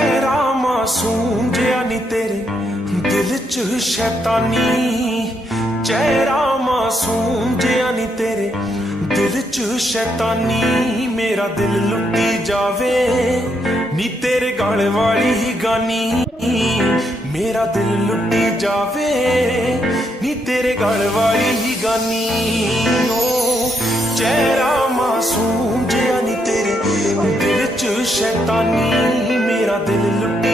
चेहरा मासूम जिया नी तेरे दिल च शैतानी, चेहरा मासूम जिया नी तेरे दिल च शैतानी। मेरा दिल लुटी जावे नी तेरे गल वाली ही गानी, मेरा दिल लुटी जावे नी तेरे गल वाली ही गानी। ओ चेहरा मासूम जिया नी तेरे दिल च शैतानी, मेरा दिल लुटी